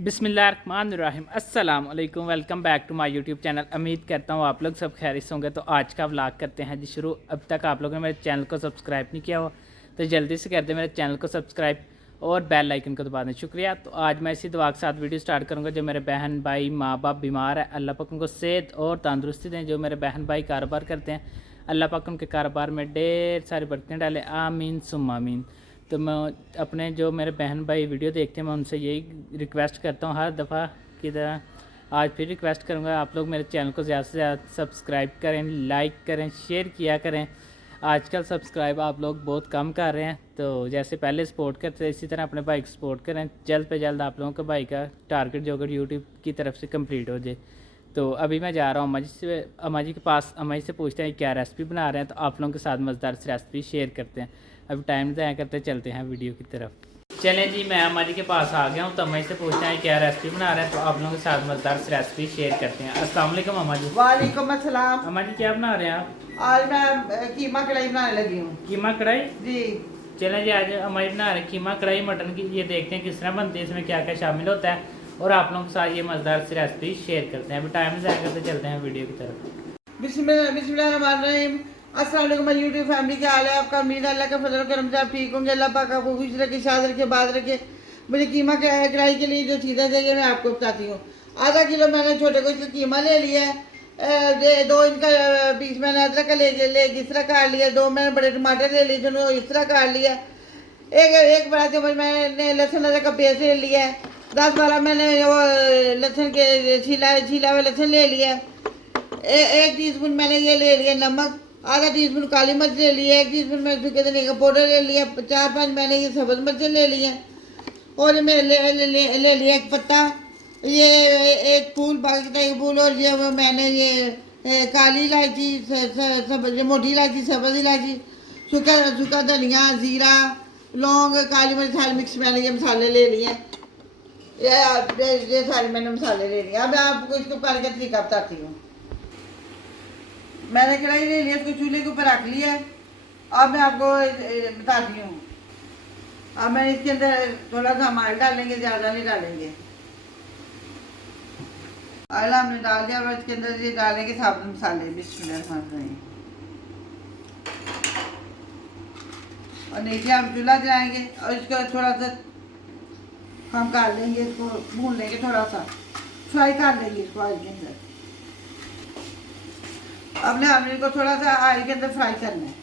बिस्मिल्लाहिर्रहमानिर्रहीम अस्सलाम वालेकुम। Welcome back to my YouTube channel. उम्मीद करता हूँ आप लोग सब खैरियत होंगे। तो आज का व्लॉग करते हैं जी शुरू। अब तक आप लोगों ने मेरे चैनल को सब्सक्राइब नहीं किया हो तो जल्दी से कर दे मेरे चैनल को सब्सक्राइब और बेल आइकन को दबा दें। शुक्रिया। तो आज मैं इसी दुआ के साथ वीडियो स्टार्ट करूँगा। जो मेरे बहन भाई माँ बाप बीमार है, अल्लाह पाक उनको सेहत और तंदुरुस्ती दें। जो मेरे बहन भाई कारोबार करते हैं, अल्लाह पाक उनके कारोबार में ढेर सारी बरकतें डालें। आमीन सुम्मा आमीन। तो मैं अपने जो मेरे बहन भाई वीडियो देखते हैं, मैं उनसे यही रिक्वेस्ट करता हूँ हर दफ़ा की तरह आज फिर रिक्वेस्ट करूँगा, आप लोग मेरे चैनल को ज़्यादा से ज़्यादा सब्सक्राइब करें, लाइक करें, शेयर किया करें। आजकल सब्सक्राइब आप लोग बहुत कम कर रहे हैं, तो जैसे पहले सपोर्ट करते थे इसी तरह अपने भाई को सपोर्ट करें। जल्द पे जल्द आप लोगों के भाई का टारगेट जो अगर यूट्यूब की तरफ से कंप्लीट हो जाए। तो अभी मैं जा रहा हूँ अम्मा जी के पास। अम्मा जी से पूछते हैं क्या रेसिपी बना रहे हैं, तो आप लोगों के साथ मज़ेदार से रेसिपी शेयर करते हैं। अभी टाइम ज़ाया करते चलते हैं वीडियो की तरफ। चलें जी, मैं अम्मा जी के पास आ गया हूँ। तो अम्मा जी से पूछते हैं क्या रेसिपी बना रहे हैं, तो आप लोगों के साथ मज़ेदार से रेसिपी शेयर करते हैं। अस्सलाम वालेकुम अम्मा जी। वालेकुम अस्सलाम। अम्मा जी क्या बना रहे हैं आप? आज मैं कीमा कढ़ाई बनाने लगी हूँ कीमा कढ़ाई जी। चलें जी, आज अम्मा जी बना रहे हैं कीमा कढ़ाई मटन की। ये देखते हैं किस तरह बनती है, इसमें क्या क्या शामिल होता है, और आप लोगों के साथ ये मज़ेदार सी रेसिपी शेयर करते हैं। अभी टाइम ज़ाया करते चलते हैं वीडियो की तरफ। बिस्मिल्लाहिर्रहमानिर्रहीम। अस्सलाम वालेकुम मेरी यूट्यूब फैमिली, क्या हाल है आपका? उम्मीद है अल्लाह का फजल करम से आप ठीक होंगे। अल्लाह पाक आपको खुश रखे, शाद रखे, बात रखे। मुझे कीमा कढ़ाई के लिए जो चीज़ें चाहिए मैं आपको बताती हूँ। आधा किलो मैंने छोटे को इसका कीमा ले लिया है। 2 इंच का पीस मैंने अदरक का ले इस तरह काट लिया। 2 मैंने बड़े टमाटर ले लिए, दोनों इस तरह काट लिया। एक बड़ा चम्मच मैंने लहसुन अदरक का पेस्ट ले लिया है। 10-12 मैंने वो लहसुन के छीला हुआ लहसुन ले लिया। 1 टीस्पून मैंने ये ले लिया नमक। आधा टीस्पून काली मिर्च ले लिया। 1 टीस्पून मैंने सूखे धनिया का पाउडर ले लिया। 4-5 मैंने ये सब्ज मिर्चें ले लिए। और ये मैंने ले लिया एक पत्ता, ये एक फूल, बाकी का एक फूल। और ये वो मैंने ये काली इलायची, मोटी इलायची, सब्ज इलायची, सूखा धनिया, ज़ीरा, लौंग, काली मिर्च, हरी मिक्स मैंने ये मसाले ले लिए। ये सारे मैंने मसाले ले लिए। अब मैं आपको इसको करने का तरीका बताती हूँ। मैंने कढ़ाई ले लिया, इसको चूल्हे के ऊपर रख लिया है। अब मैं आपको बताती हूँ। अब मैं इसके अंदर थोड़ा सा ऑयल डालेंगे, ज़्यादा नहीं डालेंगे। ऑयल हमने डाल दिया। अब इसके अंदर ये डालेंगे साबुत मसाले। बिस्मिल्लाहिर्रहमानिर्रहीम। और नीचे हम चूल्हा जलाएंगे और इसको थोड़ा सा हम कर लेंगे, इसको भून लेंगे, थोड़ा सा फ्राई कर लेंगे इसको ऑयल के अंदर। अब ना हमने इसको थोड़ा सा ऑयल के अंदर फ्राई करना है।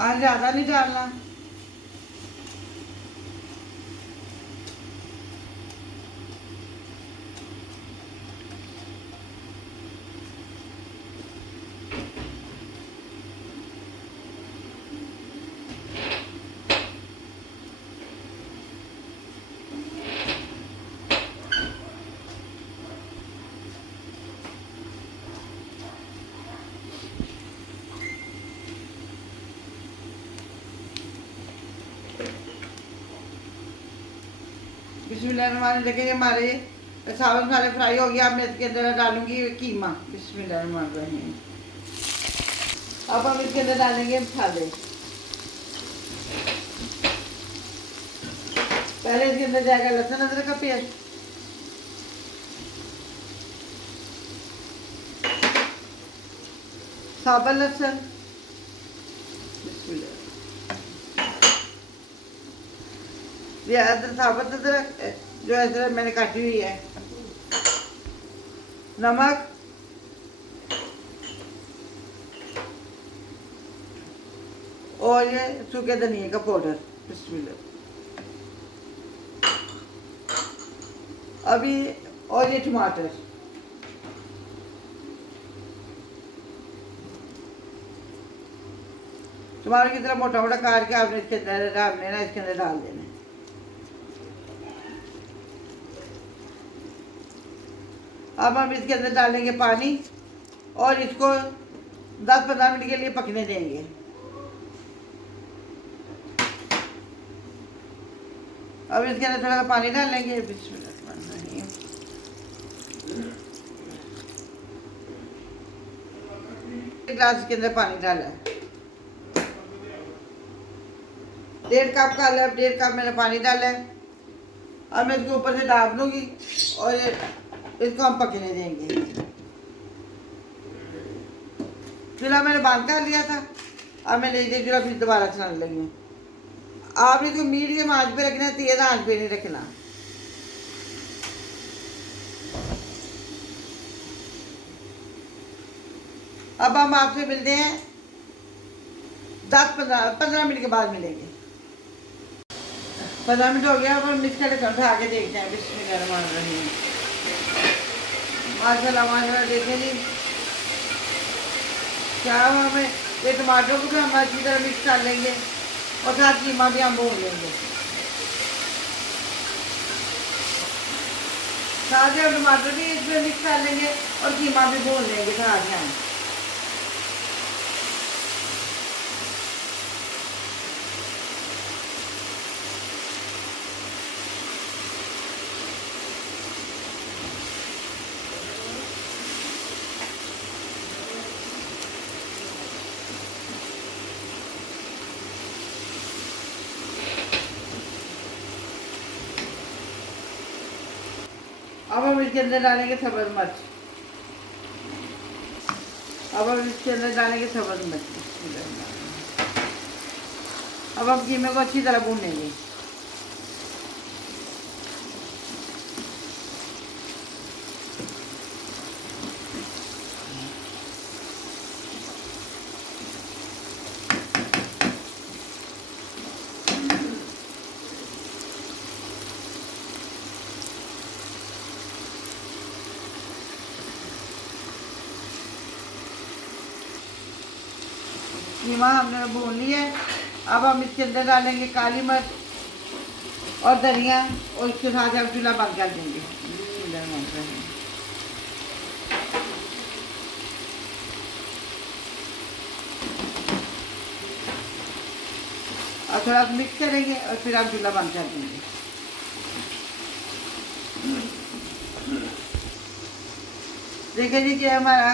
ऑयल ज़्यादा नहीं डालना। बिस्मिल्लाहिर्रहमानिर्रहीम। देखेंगे हमारे साबुत मसाले फ्राई हो गया। अब मैं इसके अंदर डालूंगी कीमा। बिस्मिल्लाहिर्रहमानिर्रहीम। अब हम इसके अंदर डालेंगे मसाले। पहले इसके अंदर जाएगा लहसुन अदरक का पेस्ट, साबुत लहसुन, ये अदरक, साबुत अदरक जो अदरक मैंने काटी हुई है, नमक, और ये सूखे धनिया का पाउडर। बिस्मिल्लाह। अभी और ये टमाटर, टमाटर की तरह मोटा मोटा काट के आपने इसके अंदर डालने ना, इसके अंदर डाल देना। अब हम इसके अंदर डालेंगे पानी और इसको 10-15 मिनट के लिए पकने देंगे। अब इसके अंदर थोड़ा सा पानी डालेंगे। बिस्मिल्लाहिर्रहमानिर्रहीम। एक गिलास के अंदर पानी डाला है। 1.5 कप का 1.5 कप मैंने पानी डाला है। अब मैं इसके ऊपर से डाल दूँगी और इसको हम पकने देंगे। चूल्हा मैंने बंद कर लिया था, अब मैं नहीं चूल्हा फिर दोबारा चलाने लगी हूँ। आपने इसको मीडियम आंच पे रखना है, तेज आंच पे नहीं रखना। अब हम आपसे मिलते हैं 10-15 मिनट के बाद मिलेंगे। 15 मिनट हो गया, अब हम मिक्स करके उठा के देखते हैं। बिस्मिल्लाहिर्रहमानिर्रहीम। माशाल्लाह माशाल्लाह, देखें जी क्या हमें ये टमाटर को भी हम अच्छी तरह मिक्स कर लेंगे और साथ कीमा भी हम भून लेंगे। साथ ही हम टमाटर भी इसमें मिक्स कर लेंगे और कीमा भी भून लेंगे साथ ही हम। अब हम इसके अंदर डालेंगे सब्ज़ मिर्च। अब हम इसके अंदर डालेंगे सब्ज़ मिर्च। अब हम कीमे को अच्छी तरह भूनेंगे। कीमा हमने भून लिया है। अब हम इसके अंदर डालेंगे काली मिर्च और धनिया और इसके साथ हम चूल्हा बंद कर देंगे। और थोड़ा मिक्स करेंगे और फिर हम चूल्हा बंद कर देंगे। देखिए जी कि हमारा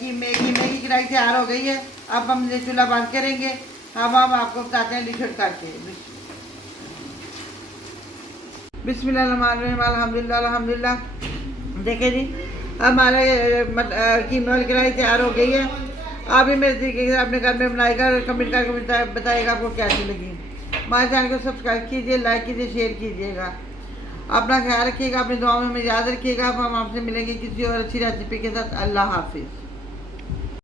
कीमे की कढ़ाई तैयार हो गई है। अब हम ये चूल्हा बंद करेंगे। अब हम आपको बताते हैं डिश करके। बिस्मिल्लाहिर्रहमानिर्रहीम, अल्हम्दुलिल्लाह अल्हम्दुलिल्लाह। देखिए जी हमारे कीमे वाली कढ़ाई तैयार हो गई है। आप भी मेरे तरीके से अपने घर में बनाएगा और कमेंट करके बताइएगा आपको कैसी लगी। हमारे चैनल को सब्सक्राइब कीजिए, लाइक कीजिए, शेयर कीजिएगा। अपना ख्याल रखिएगा, अपनी दुआओं में याद रखिएगा। अब हम आपसे मिलेंगे किसी और अच्छी रेसिपी के साथ। अल्लाह हाफिज़।